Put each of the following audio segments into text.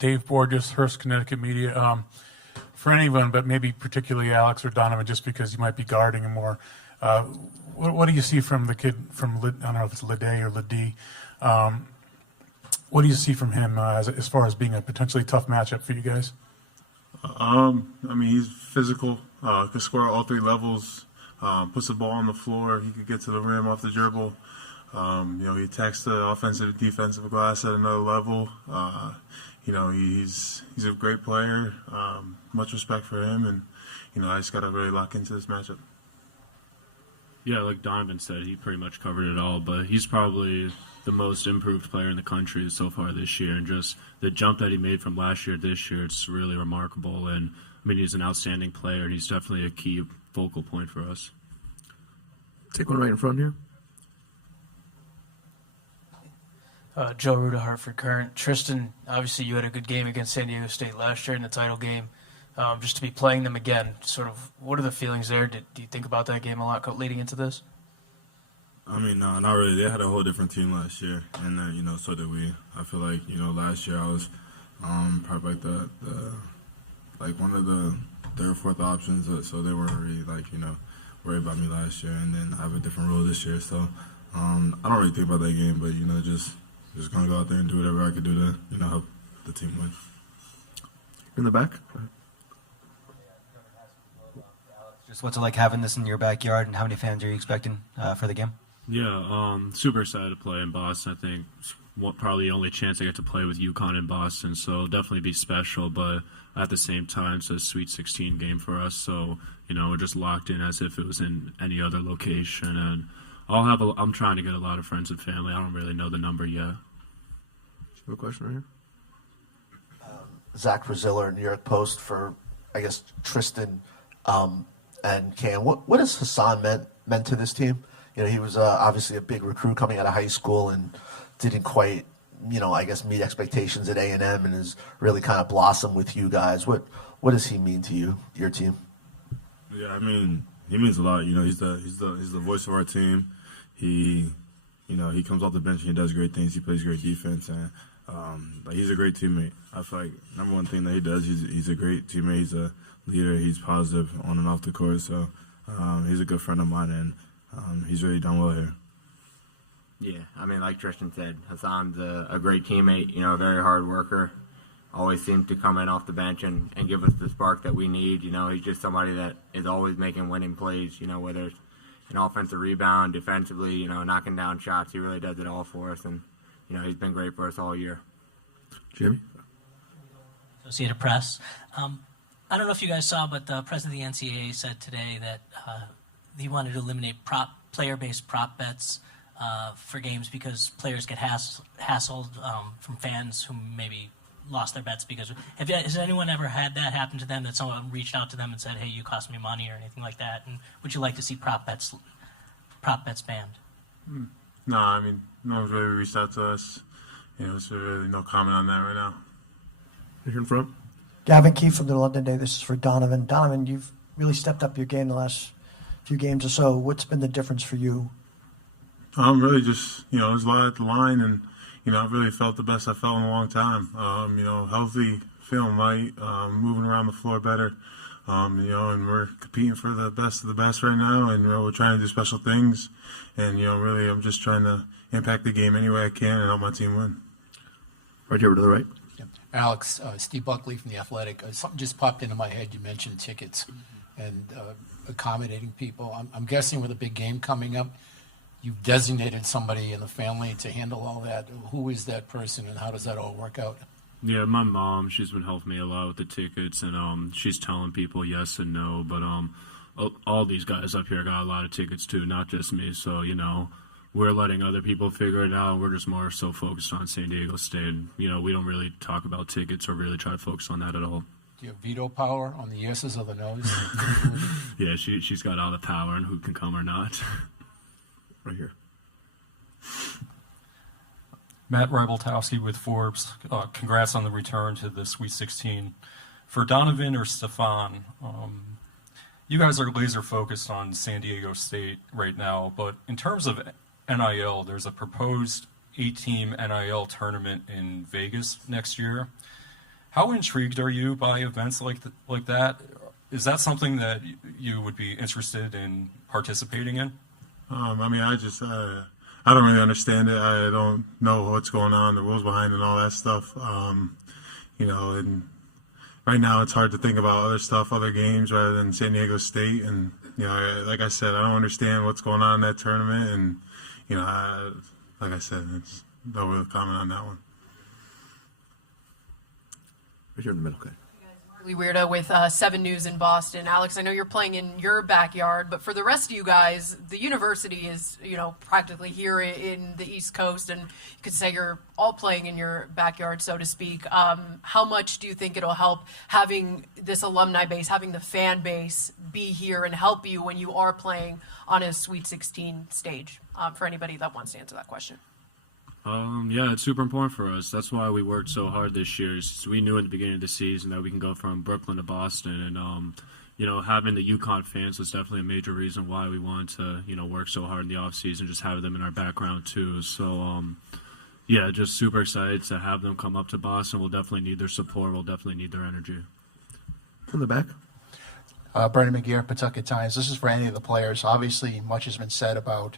Dave Borges, Hearst, Connecticut Media. For anyone, but maybe particularly Alex or Donovan, just because you might be guarding him more, what do you see from the kid from, I don't know if it's Lede or Lede, what do you see from him as far as being a potentially tough matchup for you guys? I mean, he's physical, can score at all three levels, puts the ball on the floor, he could get to the rim off the dribble. He attacks the offensive, defensive glass at another level. He's a great player. Much respect for him, and I just got to really lock into this matchup. Yeah, like Donovan said, he pretty much covered it all, but he's probably the most improved player in the country so far this year, and just the jump that he made from last year to this year, it's really remarkable. And I mean, he's an outstanding player, and he's definitely a key focal point for us. Take one right in front here. Joe Ruda, Hartford Current. Tristen, obviously you had a good game against San Diego State last year in the title game. Just to be playing them again, sort of, what are the feelings there? Do you think about that game a lot leading into this? I mean, no, not really. They had a whole different team last year, and so did we. I feel like, last year I was probably like one of the third or fourth options, so they weren't really worried about me last year, and then I have a different role this year, so I don't really think about that game, but just gonna go out there and do whatever I could do to help the team win. In the back. Just what's it like having this in your backyard, and how many fans are you expecting for the game? Yeah, super excited to play in Boston. I think probably the only chance I get to play with UConn in Boston, so it'll definitely be special. But at the same time, it's a Sweet 16 game for us, so we're just locked in as if it was in any other location. And I'm trying to get a lot of friends and family. I don't really know the number yet. You have a question right here? Zach Braziller, New York Post, for, I guess, Tristen and Cam. What has Hassan meant to this team? He was obviously a big recruit coming out of high school and didn't quite, I guess, meet expectations at A&M and has really kind of blossomed with you guys. What does he mean to you, your team? Yeah, I mean, he means a lot. He's the voice of our team. He comes off the bench and he does great things. He plays great defense, and he's a great teammate. I feel like number one thing that he does, he's a great teammate. He's a leader. He's positive on and off the court. So he's a good friend of mine, and he's really done well here. Yeah, I mean, like Tristen said, Hassan's a great teammate. A very hard worker. Always seems to come in off the bench and give us the spark that we need. He's just somebody that is always making winning plays. Whether it's an offensive rebound, defensively, knocking down shots. He really does it all for us, and he's been great for us all year. Jimmy? Associated Press. I don't know if you guys saw, but the president of the NCAA said today that he wanted to eliminate player-based prop bets for games because players get hassled from fans who maybe lost their bets because has anyone ever had that happen to them, that someone reached out to them and said, hey, you cost me money or anything like that? And would you like to see prop bets banned? No, I mean, no one's really reached out to us. So really no comment on that right now. Here in front. Gavin Keefe from the London Day. This is for Donovan. Donovan, you've really stepped up your game the last few games or so. What's been the difference for you? Really just, there's a lot at the line, and, I've really felt the best I felt in a long time. Healthy, feeling light, moving around the floor better, and we're competing for the best of the best right now, and we're trying to do special things, and, really I'm just trying to impact the game any way I can and help my team win. Right here to the right. Alex, Steve Buckley from The Athletic. Something just popped into my head. You mentioned tickets and accommodating people. I'm guessing with a big game coming up, you've designated somebody in the family to handle all that. Who is that person, and how does that all work out? Yeah, my mom, she's been helping me a lot with the tickets, and she's telling people yes and no, but all these guys up here got a lot of tickets too, not just me, so, we're letting other people figure it out. We're just more so focused on San Diego State. We don't really talk about tickets or really try to focus on that at all. Do you have veto power on the yeses or the nos? Yeah, she's got all the power and who can come or not. Right here. Matt Rybaltowski with Forbes. Congrats on the return to the Sweet 16. For Donovan or Stephon, you guys are laser focused on San Diego State right now, but in terms of NIL, there's a proposed 8-team NIL tournament in Vegas next year. How intrigued are you by events like that? Is that something that you would be interested in participating in? I mean, I don't really understand it. I don't know what's going on, the rules behind it, and all that stuff. And right now it's hard to think about other stuff, other games, rather than San Diego State. And like I said, I don't understand what's going on in that tournament. And like I said, it's no real comment on that one. Right here in the middle, okay. Really weirdo with 7 News in Boston. Alex, I know you're playing in your backyard, but for the rest of you guys, the university is, practically here in the East Coast, and you could say you're all playing in your backyard, so to speak. How much do you think it'll help having this alumni base, having the fan base be here and help you when you are playing on a Sweet 16 stage? For anybody that wants to answer that question. Yeah, it's super important for us. That's why we worked so hard this year. We knew at the beginning of the season that we can go from Brooklyn to Boston, and having the UConn fans was definitely a major reason why we wanted to work so hard in the off season, just have them in our background too. So yeah, just super excited to have them come up to Boston. We'll definitely need their support. We'll definitely need their energy. From the back. Brendan McGeer, Pawtucket Times. This is for any of the players. Obviously, much has been said about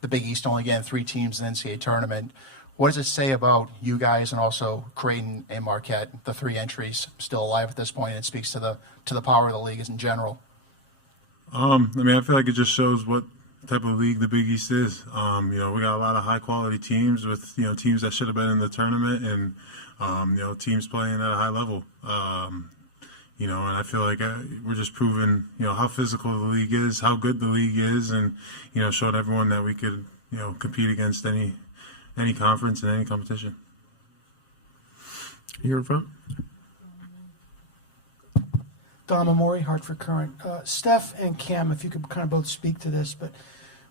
the Big East only getting 3 teams in the NCAA tournament. What does it say about you guys and also Creighton and Marquette, the 3 entries still alive at this point, and it speaks to the power of the league in general? I mean, I feel like it just shows what type of league the Big East is. We got a lot of high quality teams with teams that should have been in the tournament, and teams playing at a high level. And I feel like we're just proving, how physical the league is, how good the league is, and, showing everyone that we could, compete against any conference and any competition. Here in front. Don Amori, Hartford Current. Steph and Cam, if you could kind of both speak to this, but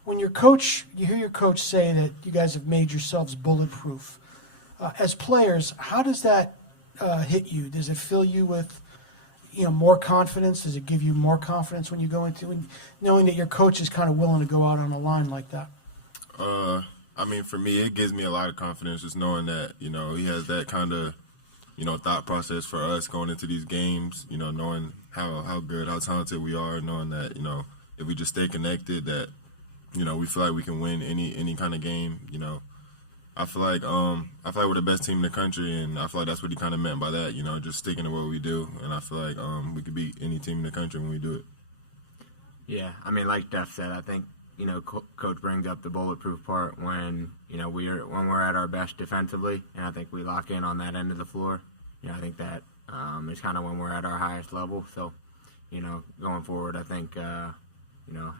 when you hear your coach say that you guys have made yourselves bulletproof, as players, how does that hit you? Does it fill you with more confidence? Does it give you more confidence when you go into knowing that your coach is kind of willing to go out on a line like that? I mean, for me, it gives me a lot of confidence just knowing that, he has that kind of, thought process for us going into these games, knowing how good, how talented we are, knowing that, if we just stay connected, that, we feel like we can win any kind of game, I feel like we're the best team in the country, and I feel like that's what he kind of meant by that, just sticking to what we do, and I feel like we could beat any team in the country when we do it. Yeah, I mean, like Steph said, I think Coach brings up the bulletproof part when we're at our best defensively, and I think we lock in on that end of the floor. I think that is kind of when we're at our highest level. So, going forward, I think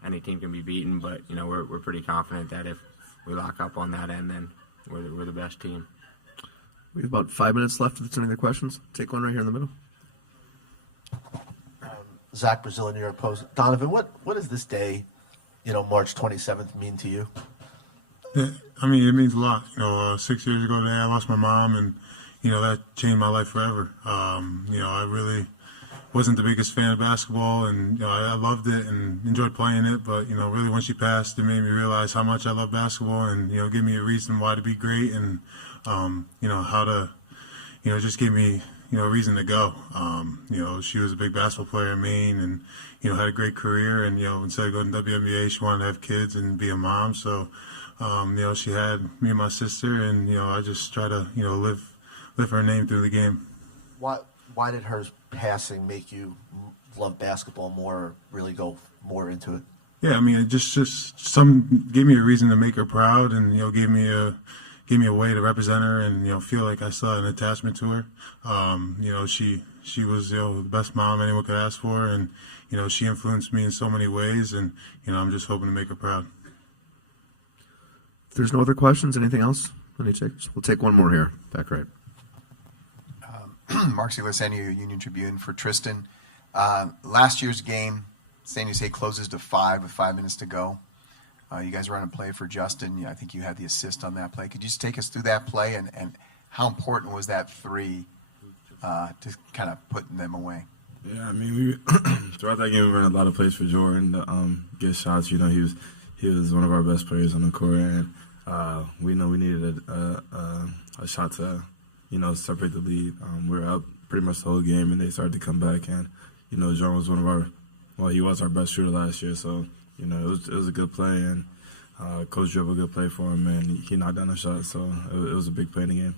any team can be beaten, but we're pretty confident that if we lock up on that end, then we're the best team. We have about 5 minutes left if there's any other questions. Take one right here in the middle. Zach Brazil, New York Post. Donovan, what does this day, March 27th, mean to you? Yeah, I mean, it means a lot. 6 years ago today, I lost my mom, and that changed my life forever. I really wasn't the biggest fan of basketball, and I loved it and enjoyed playing it. But really, when she passed, it made me realize how much I love basketball, and give me a reason why to be great, and how to, just give me a reason to go. She was a big basketball player in Maine, and had a great career. And instead of going to WNBA, she wanted to have kids and be a mom. So she had me and my sister, and I just try to live her name through the game. Why did her passing make you love basketball more, or really go more into it? Yeah, I mean, it just gave me a reason to make her proud, and gave me a way to represent her, and feel like I still had an attachment to her. She was the best mom anyone could ask for, and she influenced me in so many ways, and I'm just hoping to make her proud. If there's no other questions, anything else? We'll take one more here. Back right. Mark Silasenu, Union Tribune for Tristen. Last year's game, San Jose closes to 5 with 5 minutes to go. You guys run a play for Justin. I think you had the assist on that play. Could you just take us through that play and how important was that 3 to kind of putting them away? Yeah, I mean, we throughout that game we ran a lot of plays for Jordan to get shots. He was one of our best players on the court, and we know we needed a shot to separate the lead. We were up pretty much the whole game, and they started to come back. And Jordan was he was our best shooter last year, so it was a good play, and Coach dribbled a good play for him, and he knocked down a shot, so it was a big play in the game.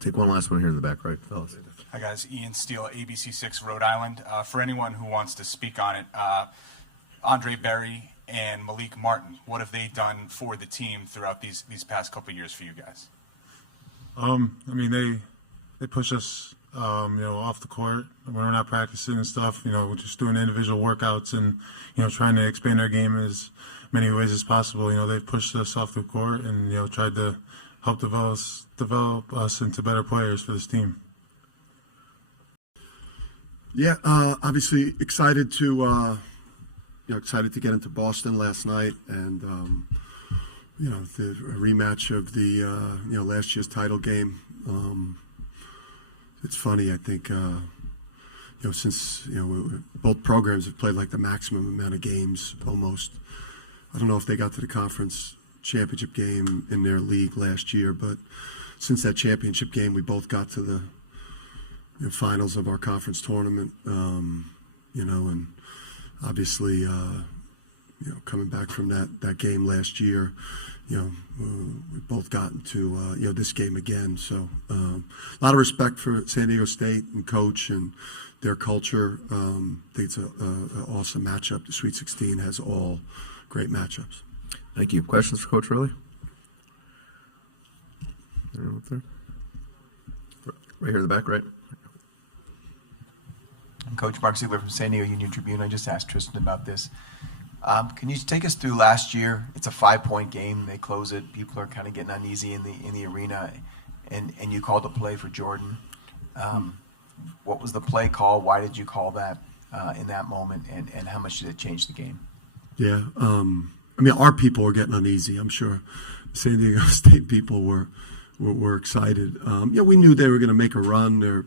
Take one last one here in the back right, fellas. Hi, guys. Ian Steele, ABC6 Rhode Island. For anyone who wants to speak on it, Andre Berry and Malik Martin, what have they done for the team throughout these past couple of years for you guys? They push us, off the court when we're not practicing and stuff. We're just doing individual workouts and, trying to expand our game as many ways as possible. They've pushed us off the court and, tried to help develop us into better players for this team. Yeah, obviously excited to get into Boston last night, and the rematch of the last year's title game. It's funny, I think, since both programs have played like the maximum amount of games almost. I don't know if they got to the conference championship game in their league last year, but since that championship game, we both got to the finals of our conference tournament, and obviously, coming back from that game last year, we both got into, this game again. So a lot of respect for San Diego State and coach and their culture. I think it's an awesome matchup. The Sweet 16 has all great matchups. Thank you. Questions for Coach Hurley? Right here in the back, right? Coach Mark Ziegler from San Diego Union Tribune. I just asked Tristen about this. Can you take us through last year? It's a 5-point game. They close it. People are kind of getting uneasy in the arena, and you called a play for Jordan. What was the play call? Why did you call that in that moment, and how much did it change the game? Yeah, our people were getting uneasy. I'm sure San Diego State people were excited. We knew they were going to make a run. They're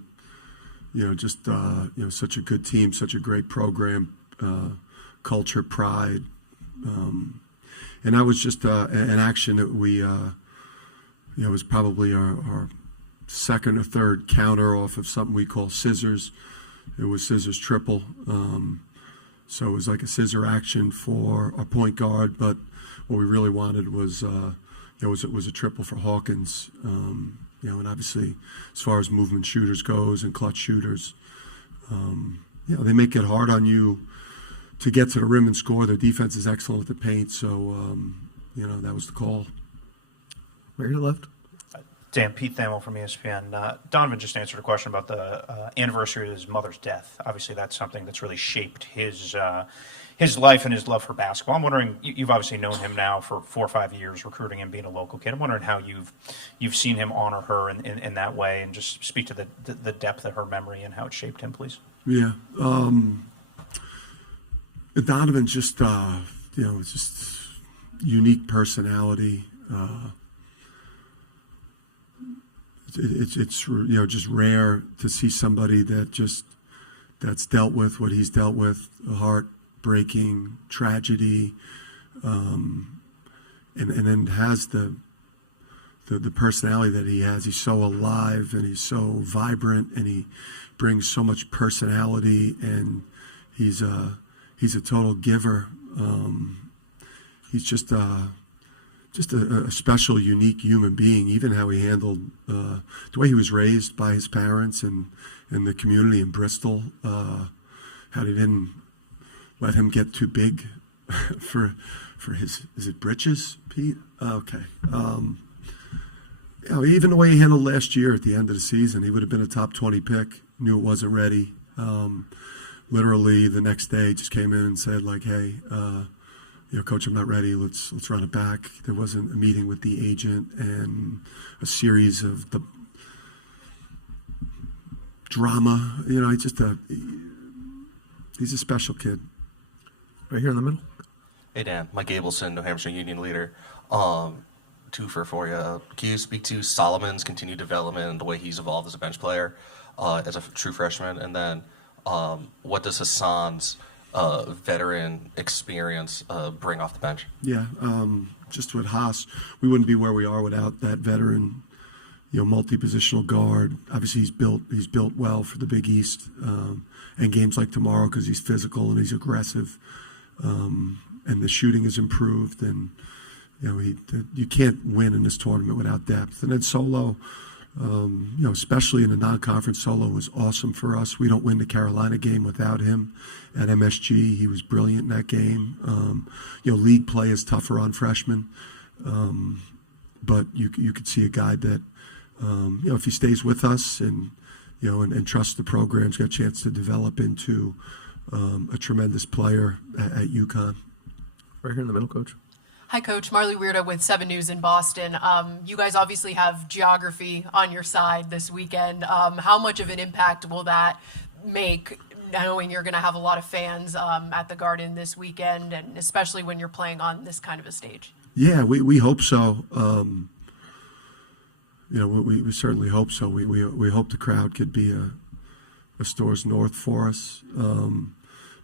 such a good team, such a great program, culture, pride. And that was just an action that we, was probably our second or third counter off of something we call scissors. It was scissors triple. So it was like a scissor action for our point guard, but what we really wanted was, it was a triple for Hawkins. And obviously, as far as movement shooters goes and clutch shooters, they make it hard on you to get to the rim and score. Their defense is excellent at the paint, so that was the call. Right to the left. Dan, Pete Thamel from ESPN. Donovan just answered a question about the anniversary of his mother's death. Obviously, that's something that's really shaped his life and his love for basketball. I'm wondering, you've obviously known him now for 4 or 5 years, recruiting him, being a local kid. I'm wondering how you've seen him honor her in that way, and just speak to the depth of her memory and how it shaped him, please. Yeah. Donovan's just, it's just unique personality. It's just rare to see somebody that's dealt with what he's dealt with, heartbreaking tragedy, and then has the personality that he has. He's so alive and he's so vibrant and he brings so much personality, and he's a total giver. He's just a special, unique human being. Even how he handled the way he was raised by his parents and the community in Bristol, how they didn't let him get too big for his, is it britches, Pete? Okay. Even the way he handled last year at the end of the season, he would have been a top 20 pick, knew it wasn't ready. Literally the next day just came in and said, like, hey, Coach, I'm not ready. Let's run it back. There wasn't a meeting with the agent and a series of the drama. He's a special kid. Right here in the middle. Hey Dan, Mike Abelson, New Hampshire Union leader. Two for you. Can you speak to Solomon's continued development and the way he's evolved as a bench player, as a true freshman, and then what does Hassan's veteran experience bring off the bench? Yeah, just with Haas, we wouldn't be where we are without that veteran, multi-positional guard. Obviously, he's built well for the Big East, and games like tomorrow because he's physical and he's aggressive, and the shooting is improved. And you can't win in this tournament without depth. And then Solo, especially in the non-conference, Solo was awesome for us. We don't win the Carolina game without him. At MSG, he was brilliant in that game. League play is tougher on freshmen, but you could see a guy that, if he stays with us and trusts the program's got a chance to develop into a tremendous player at UConn. Right here in the middle, Coach. Hi, Coach. Marley Weirda with 7 News in Boston. You guys obviously have geography on your side this weekend. How much of an impact will that make, knowing you're going to have a lot of fans at the Garden this weekend, and especially when you're playing on this kind of a stage? Yeah, we hope so. We certainly hope so. We hope the crowd could be a store's north for us.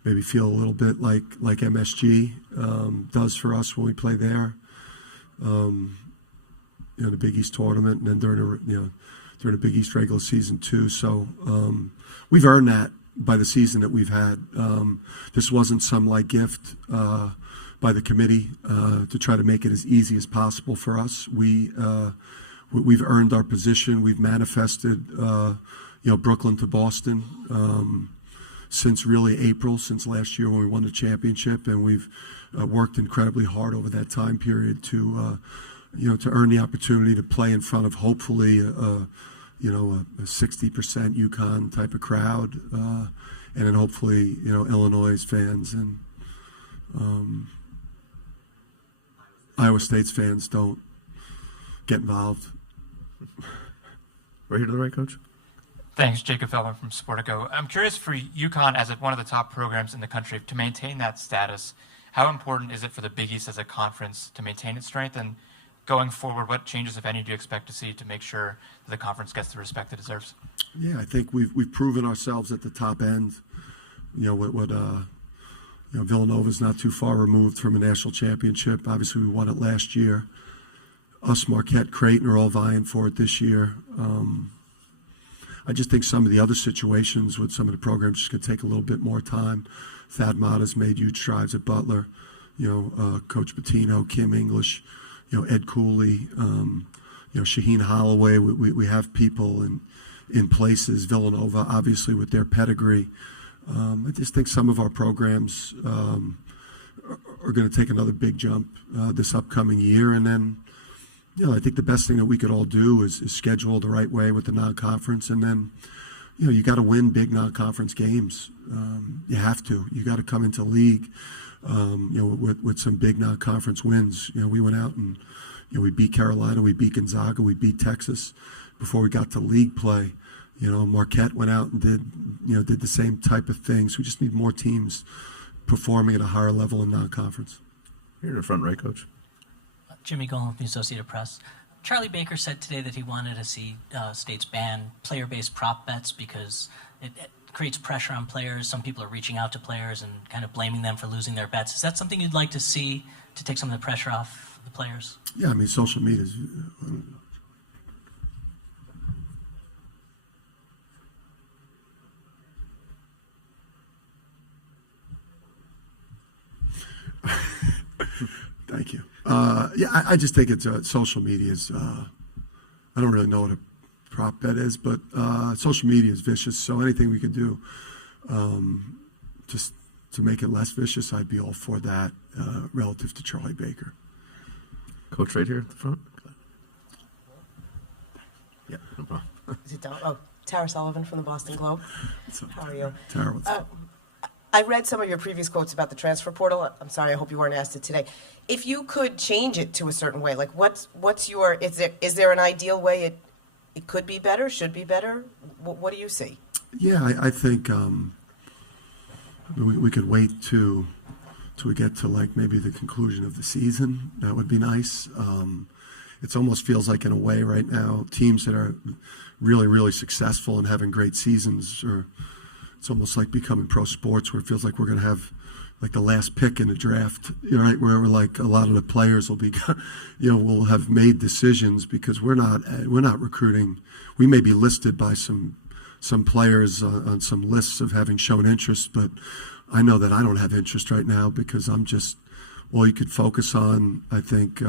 Maybe feel a little bit like MSG does for us when we play there. The Big East tournament, and then during the Big East regular season too. So we've earned that by the season that we've had. This wasn't some gift by the committee to try to make it as easy as possible for us. We've earned our position. We've manifested Brooklyn to Boston. Since really April, since last year when we won the championship, and we've worked incredibly hard over that time period to earn the opportunity to play in front of hopefully a 60% UConn type of crowd, and then hopefully Illinois fans and Iowa State's fans don't get involved. Right here to the right, Coach. Thanks, Jacob Feldman from Sportico. I'm curious for UConn as one of the top programs in the country to maintain that status. How important is it for the Big East as a conference to maintain its strength? And going forward, what changes, if any, do you expect to see to make sure that the conference gets the respect it deserves? Yeah, I think we've proven ourselves at the top end. Villanova's not too far removed from a national championship. Obviously, we won it last year. Us, Marquette, Creighton are all vying for it this year. I just think some of the other situations with some of the programs just going to take a little bit more time. Thad Mata's made huge strides at Butler. Coach Pitino, Kim English, Ed Cooley, Shaheen Holloway. We have people in places. Villanova, obviously, with their pedigree. I just think some of our programs are going to take another big jump this upcoming year, and then. I think the best thing that we could all do is schedule the right way with the non-conference, and then, you got to win big non-conference games. You have to. You got to come into league, with some big non-conference wins. We went out and, we beat Carolina, we beat Gonzaga, we beat Texas before we got to league play. Marquette went out and did the same type of things. We just need more teams performing at a higher level in non-conference. Here in the front right, Coach. Jimmy Golan with the Associated Press. Charlie Baker said today that he wanted to see states ban player-based prop bets because it creates pressure on players. Some people are reaching out to players and kind of blaming them for losing their bets. Is that something you'd like to see to take some of the pressure off the players? Yeah, social media is... Thank you. I just think it's social media is. I don't really know what a prop bet is, but social media is vicious. So anything we could do, just to make it less vicious, I'd be all for that. Relative to Charlie Baker. Coach, right here at the front. Yeah, no problem. Is it down? Oh, Tara Sullivan from the Boston Globe. How are you? Tara, what's up? I read some of your previous quotes about the transfer portal. I'm sorry, I hope you weren't asked it today. If you could change it to a certain way, what's your, is there an ideal way it could be better, should be better? What do you see? Yeah, I think we could wait till we get to maybe the conclusion of the season. That would be nice. It almost feels like in a way right now, teams that are really, really successful and having great seasons, or it's almost like becoming pro sports where it feels like we're going to have like the last pick in the draft, right? Where we're like a lot of the players will be, will have made decisions because we're not recruiting. We may be listed by some players on some lists of having shown interest, but I know that I don't have interest right now because I'm just all you could focus on. I think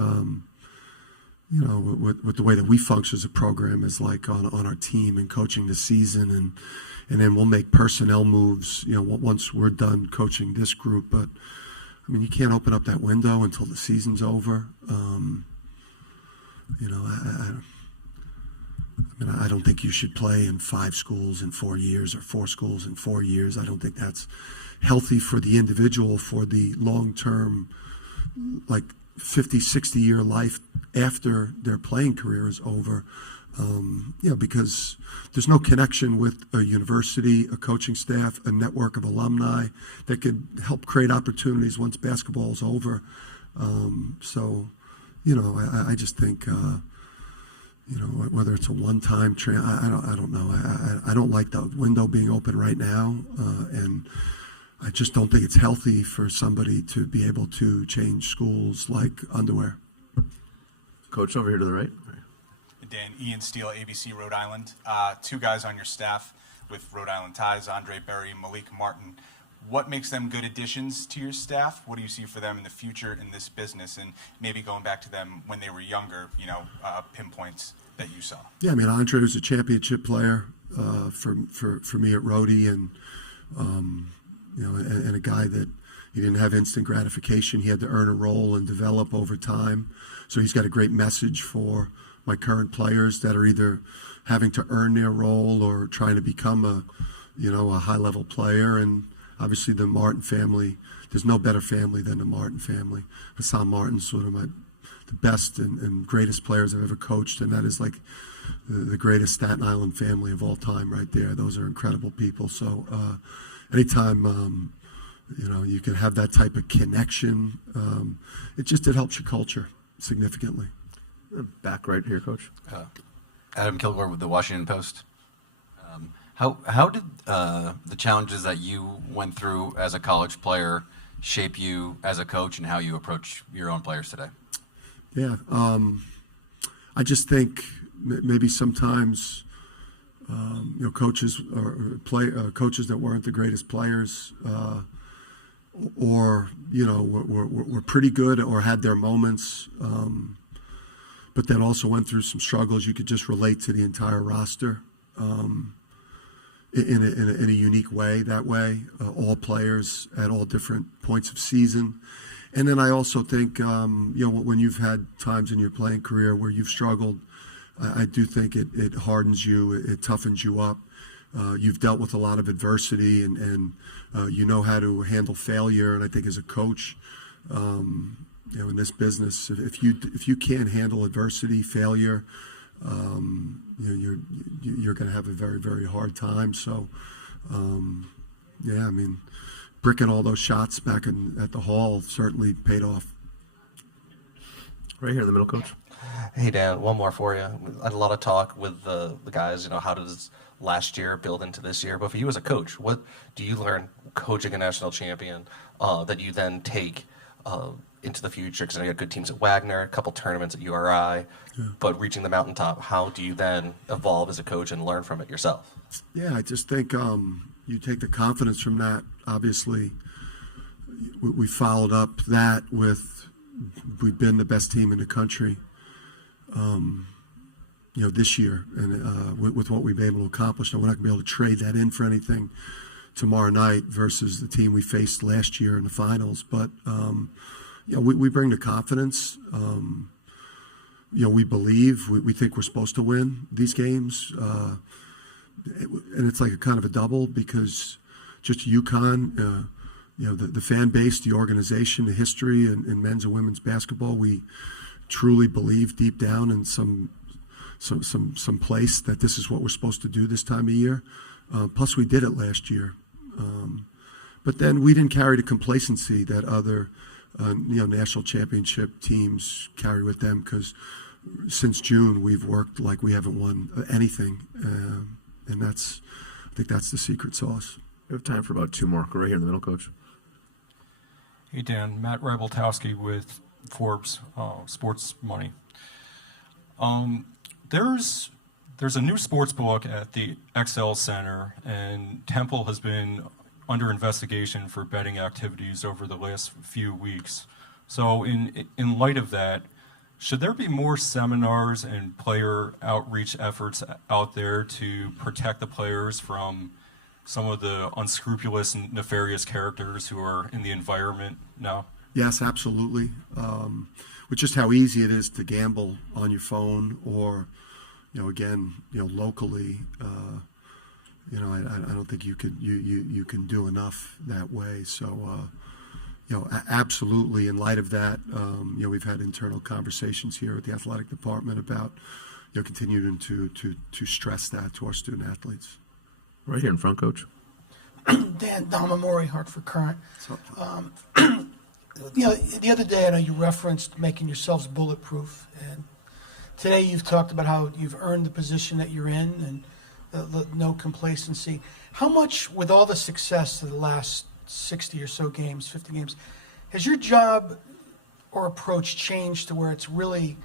with the way that we function as a program is like on our team and coaching the season and then we'll make personnel moves, once we're done coaching this group. But I mean, you can't open up that window until the season's over. I don't think you should play in 5 schools in 4 years or 4 schools in 4 years. I don't think that's healthy for the individual, for the long-term, like 50, 60-year life after their playing career is over. Because there's no connection with a university, a coaching staff, a network of alumni that could help create opportunities once basketball is over. I just think, whether it's a one-time I don't know. I don't like the window being open right now, and I just don't think it's healthy for somebody to be able to change schools like underwear. Coach over here to the right. Dan, Ian Steele, ABC Rhode Island. 2 guys on your staff with Rhode Island ties, Andre Berry, Malik Martin. What makes them good additions to your staff? What do you see for them in the future in this business? And maybe going back to them when they were younger, pinpoints that you saw. Yeah, I mean, Andre was a championship player for me at Rhodey, and and a guy that he didn't have instant gratification. He had to earn a role and develop over time. So he's got a great message for my current players that are either having to earn their role or trying to become a high-level player. And obviously the Martin family, there's no better family than the Martin family. Hassan Martin's one of the best and greatest players I've ever coached, and that is like the greatest Staten Island family of all time right there. Those are incredible people. So anytime you can have that type of connection, it helps your culture significantly. Back right here, Coach. Adam Kilgore with the Washington Post. How did the challenges that you went through as a college player shape you as a coach and how you approach your own players today? Yeah, I just think maybe sometimes coaches or coaches that weren't the greatest players, or were pretty good or had their moments. But then also went through some struggles. You could just relate to the entire roster in a unique way. That way, all players at all different points of season. And then I also think, when you've had times in your playing career where you've struggled, I do think it hardens you, it toughens you up. You've dealt with a lot of adversity, and you know how to handle failure. And I think as a coach, in this business, if you can't handle adversity, failure, you're going to have a very, very hard time. So, bricking all those shots back at the Hall certainly paid off. Right here in the middle, Coach. Hey, Dan, one more for you. I had a lot of talk with the guys, how does last year build into this year? But for you as a coach, what do you learn coaching a national champion that you then take into the future? Because I know you had good teams at Wagner, a couple tournaments at URI, but reaching the mountaintop, how do you then evolve as a coach and learn from it yourself? Yeah, I just think you take the confidence from that. Obviously, we followed up that with we've been the best team in the country, this year, and with what we've been able to accomplish. Now, we're not going to be able to trade that in for anything tomorrow night versus the team we faced last year in the finals. But we bring the confidence. We believe. We think we're supposed to win these games, and it's like a kind of a double because just UConn, the fan base, the organization, the history in men's and women's basketball. We truly believe deep down in some place that this is what we're supposed to do this time of year. Plus, we did it last year. But then we didn't carry the complacency that other national championship teams carry with them, because since June we've worked like we haven't won anything, and I think that's the secret sauce. We have time for about 2 more. Go right here in the middle, Coach. Hey Dan, Matt Rybaltowski with Forbes Sports Money. There's a new sports book at the XL Center, and Temple has been under investigation for betting activities over the last few weeks. So in light of that, should there be more seminars and player outreach efforts out there to protect the players from some of the unscrupulous and nefarious characters who are in the environment now? Yes, absolutely. With just how easy it is to gamble on your phone, or, again, locally, I don't think you can do enough that way. So, absolutely. In light of that, we've had internal conversations here at the athletic department about, continuing to stress that to our student athletes. Right here in front, Coach. Dan Mori, Hartford Current. The other day, I know you referenced making yourselves bulletproof, and today you've talked about how you've earned the position that you're in, and no complacency. How much, with all the success of the last 60 or so games, 50 games, has your job or approach changed to where it's really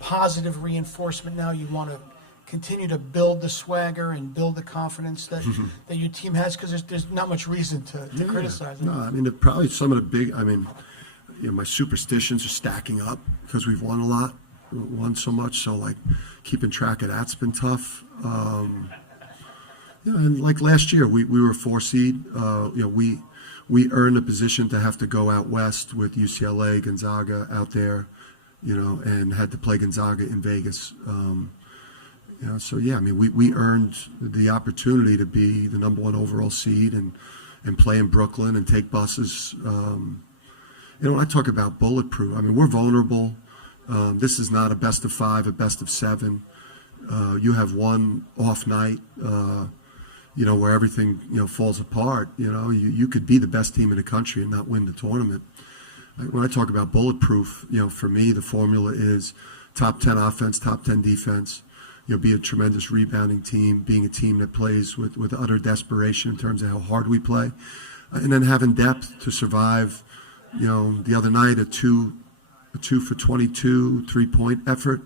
positive reinforcement now? You want to continue to build the swagger and build the confidence that your team has, because there's not much reason to criticize it. No, I mean, probably some of the big, my superstitions are stacking up because we've won so much, so like keeping track of that's been tough. And like last year, we were a 4 seed. We earned a position to have to go out west with UCLA, Gonzaga out there, and had to play Gonzaga in Vegas. So yeah, we earned the opportunity to be the number 1 overall seed and play in Brooklyn and take buses. When I talk about bulletproof, we're vulnerable. This is not a best of 5, a best of 7. You have one off night, where everything, falls apart. You could be the best team in the country and not win the tournament. When I talk about bulletproof, for me, the formula is top 10 offense, top 10 defense. Be a tremendous rebounding team, being a team that plays with utter desperation in terms of how hard we play, and then having depth to survive. The other night, a 2 for 22 3-point effort,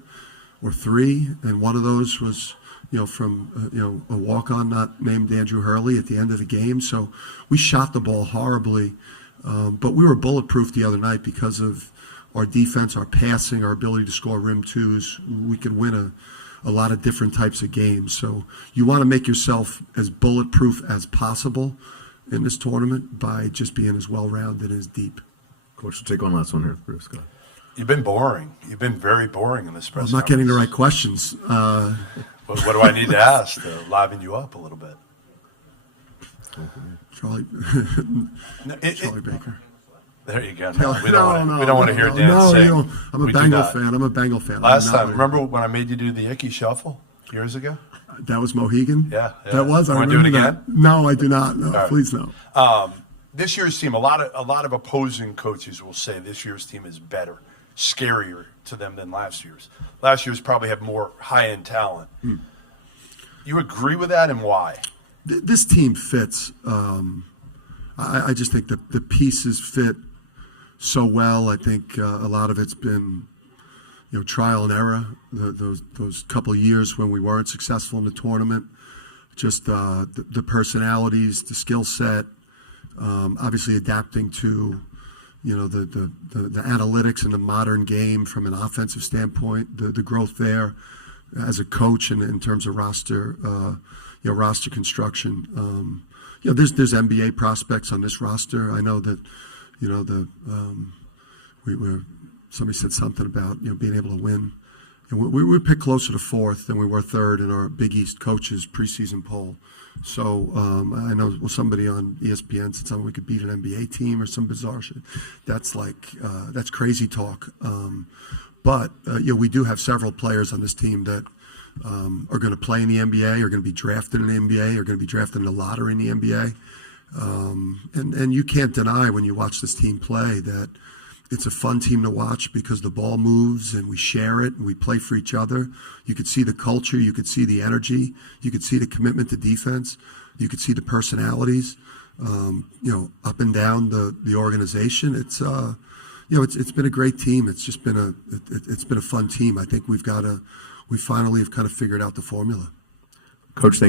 or 3, and one of those was, from a walk-on not named Andrew Hurley at the end of the game. So we shot the ball horribly, but we were bulletproof the other night because of our defense, our passing, our ability to score rim twos. We could win a lot of different types of games. So you want to make yourself as bulletproof as possible in this tournament by just being as well-rounded and as deep. Coach, we'll take one last one here, Bruce. Go ahead. You've been boring. You've been very boring in this press I'm not getting the right questions. What do I need to ask to liven you up a little bit? Charlie Baker. There you go. No, we don't want to hear Dan sing. I'm a Bengal fan. I'm a Bengal fan. Last time, remember when I made you do the Icky Shuffle years ago? That was Mohegan? Yeah. That was. You I want to do it remember again? that. No, I do not. No, right. Please no. This year's team, a lot of opposing coaches will say this year's team is better, scarier to them than last year's. Last year's probably had more high-end talent. You agree with that, and why? This team fits. I just think that the pieces fit so well. I think a lot of it's been, trial and error. Those couple of years when we weren't successful in the tournament, just the personalities, the skill set, obviously adapting to, the analytics and the modern game from an offensive standpoint, the growth there as a coach and in terms of roster, roster construction. There's NBA prospects on this roster. I know that, somebody said something about being able to win. And we picked closer to 4th than we were 3rd in our Big East coaches preseason poll. So I know somebody on ESPN said something we could beat an NBA team or some bizarre shit. That's that's crazy talk. But we do have several players on this team that are going to play in the NBA, are going to be drafted in the NBA, are going to be drafted in the lottery in the NBA. And you can't deny when you watch this team play that it's a fun team to watch because the ball moves and we share it and we play for each other. You could see the culture, you could see the energy, you could see the commitment to defense, you could see the personalities. up and down the organization. It's it's been a great team. It's just been it's been a fun team. I think we finally have kind of figured out the formula. Coach, thank